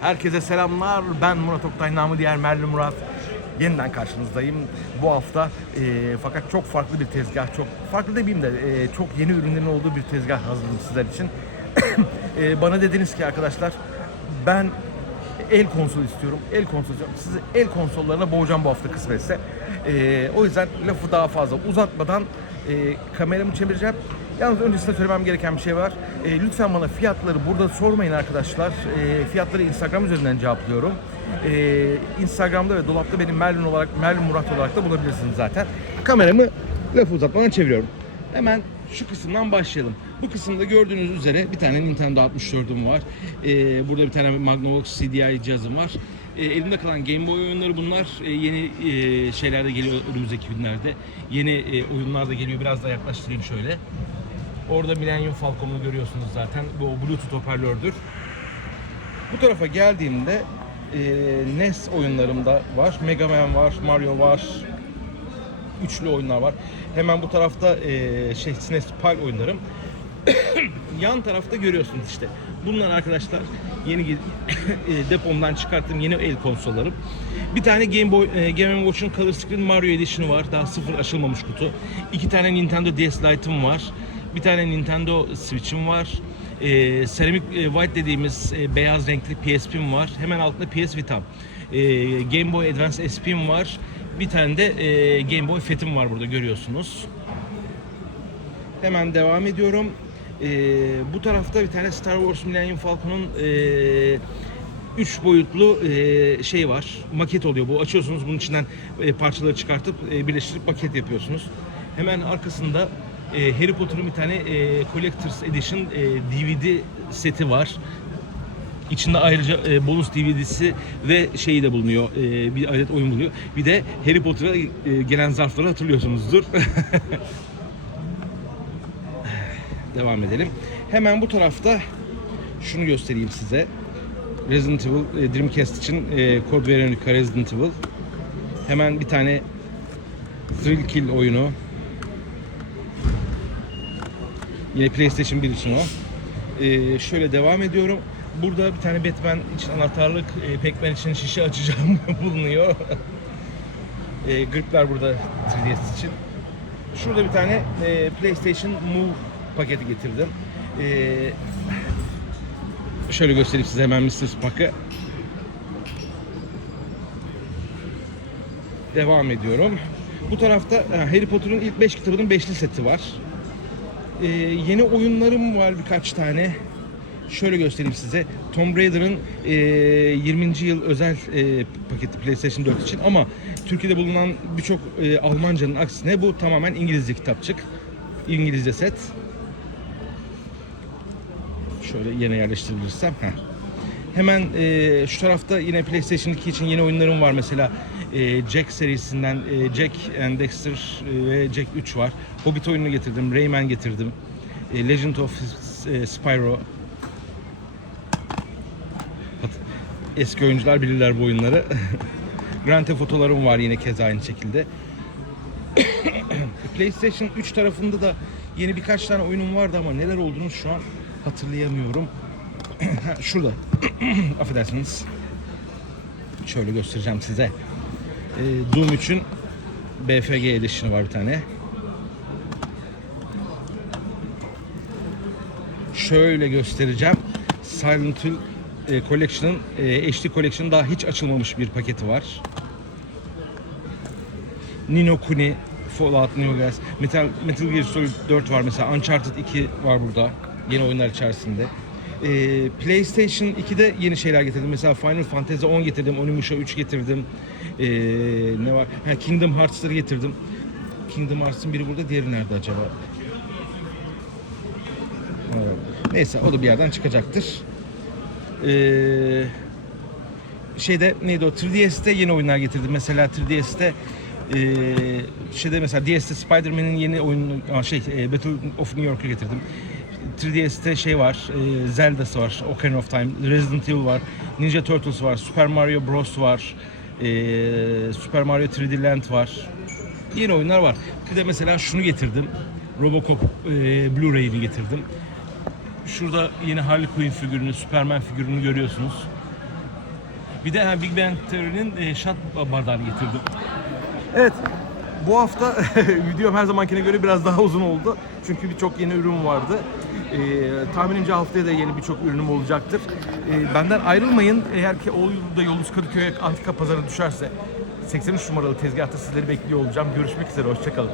Herkese selamlar. Ben Murat Oktay, namı diğer Merli Murat. Yeniden karşınızdayım. Bu hafta e, fakat çok farklı bir tezgah, çok farklı demeyeyim de e, çok yeni ürünlerin olduğu bir tezgah hazırladım sizler için. E, bana dediniz ki arkadaşlar ben el konsol istiyorum. El konsol istiyorum. Sizi el konsollarına boğacağım bu hafta kısmetse. E, o yüzden lafı daha fazla uzatmadan e, kameramı çevireceğim. Yalnız öncesinde söylemem gereken bir şey var. E, lütfen bana fiyatları burada sormayın arkadaşlar. E, fiyatları Instagram üzerinden cevaplıyorum. E, Instagram'da ve dolapta benim Merlin olarak, Merlin Murat olarak da bulabilirsiniz zaten. Kameramı lafı uzatmadan çeviriyorum. Hemen şu kısımdan başlayalım. Bu kısımda gördüğünüz üzere bir tane Nintendo 64'üm var. Ee, burada bir tane Magnavox CDI cihazım var. Ee, elimde kalan Game Boy oyunları bunlar. Ee, yeni e, şeyler de geliyor önümüzdeki günlerde. Yeni e, oyunlar da geliyor. Biraz daha yaklaştırayım şöyle. Orada Millennium Falcon'u görüyorsunuz zaten. Bu Bluetooth hoparlördür. Bu tarafa geldiğimde e, NES oyunlarım da var. Mega Man var, Mario var, üçlü oyunlar var. Hemen bu tarafta e, şey SNES PAL oyunlarım. Yan tarafta görüyorsunuz işte. Bunlar arkadaşlar yeni e, depomdan çıkarttığım yeni el konsollarım. Bir tane Game Boy e, Game Watch'un Color Screen Mario Edition'ı var. Daha sıfır açılmamış kutu. İki tane Nintendo DS Lite'ım var. Bir tane Nintendo Switch'im var. E, Ceramic e, White dediğimiz e, beyaz renkli PSP'm var. Hemen altında PS Vita'm. E, Game Boy Advance SP'm var. Bir tane de e, Game Boy Fat'im var burada görüyorsunuz. Hemen devam ediyorum. Ee, bu tarafta bir tane Star Wars Millennium Falcon'un ee, üç boyutlu ee, şey var. Maket oluyor bu. Açıyorsunuz bunun içinden ee, parçaları çıkartıp ee, birleştirip maket yapıyorsunuz. Hemen arkasında ee, Harry Potter'ın bir tane ee, Collector's Edition ee, DVD seti var. İçinde ayrıca e, bonus DVD'si ve şeyi de bulunuyor. e, bir adet oyun bulunuyor. Bir de Harry Potter'a e, gelen zarfları hatırlıyorsunuzdur. Devam edelim. Hemen bu tarafta şunu göstereyim size. Resident Evil e, Dreamcast için e, kod Veronica Resident Evil. Hemen bir tane Thrill Kill oyunu. Yine PlayStation 1 için o. E, şöyle devam ediyorum. Burada bir tane Batman için anahtarlık, e, Pac-Man için şişe açacağım bulunuyor. e, gripler burada 3DS için. Şurada bir tane e, PlayStation Move paketi getirdim. E, şöyle göstereyim size hemen Mr. Spock'ı. Devam ediyorum. Bu tarafta e, Harry Potter'ın ilk 5 kitabının beşli seti var. E, yeni oyunlarım var birkaç tane. Şöyle göstereyim size. Tomb Raider'ın e, 20. yıl özel e, paketi PlayStation 4 için ama Türkiye'de bulunan birçok e, Almancanın aksine bu tamamen İngilizce kitapçık. İngilizce set. Şöyle yine yerleştirebilirsem. Heh. Hemen e, şu tarafta yine PlayStation 2 için yeni oyunlarım var. Mesela e, Jack serisinden e, Jack and Dexter e, ve Jack 3 var. Hobbit oyununu getirdim. Rayman getirdim. E, Legend of e, Spyro. Eski oyuncular bilirler bu oyunları. Grand Theft Auto'larım var yine keza aynı şekilde. PlayStation 3 tarafında da yeni birkaç tane oyunum vardı ama neler olduğunu şu an hatırlayamıyorum. Ha, Şurada. Affedersiniz. Şöyle göstereceğim size. Ee, Doom 3'ün BFG Edition'ı var bir tane. Şöyle göstereceğim. Silent Hill e, Collection'ın e, HD Collection'ın daha hiç açılmamış bir paketi var. Nino Kuni, Fallout New Vegas, Metal, Metal Gear Solid 4 var mesela, Uncharted 2 var burada yeni oyunlar içerisinde. Ee, PlayStation 2'de yeni şeyler getirdim. Mesela Final Fantasy 10 getirdim, Onimusha 3 getirdim. Ee, ne var? Ha, Kingdom Hearts'ları getirdim. Kingdom Hearts'ın biri burada, diğeri nerede acaba? Neyse o da bir yerden çıkacaktır. Ee, şeyde neydi o 3DS'te yeni oyunlar getirdim. Mesela 3DS'te e, şeyde mesela DS'te Spider-Man'in yeni oyununu aa, şey e, Battle of New York'u getirdim. 3DS'te şey var, e, Zelda'sı var, Ocarina of Time, Resident Evil var, Ninja Turtles var, Super Mario Bros var, e, Super Mario 3D Land var. Yeni oyunlar var. Bir de mesela şunu getirdim. Robocop e, Blu-ray'ini getirdim. Şurada yeni Harley Quinn figürünü, Superman figürünü görüyorsunuz. Bir de Big Bang Theory'nin e, shot bardağını getirdim. Evet. Bu hafta videom her zamankine göre biraz daha uzun oldu. Çünkü birçok yeni ürün vardı. Ee, tahminimce haftaya da yeni birçok ürünüm olacaktır. Ee, benden ayrılmayın. Eğer ki Oğluyur'da yolunuz Kadıköy'e antika pazarına düşerse 83 numaralı tezgahta sizleri bekliyor olacağım. Görüşmek üzere. Hoşçakalın.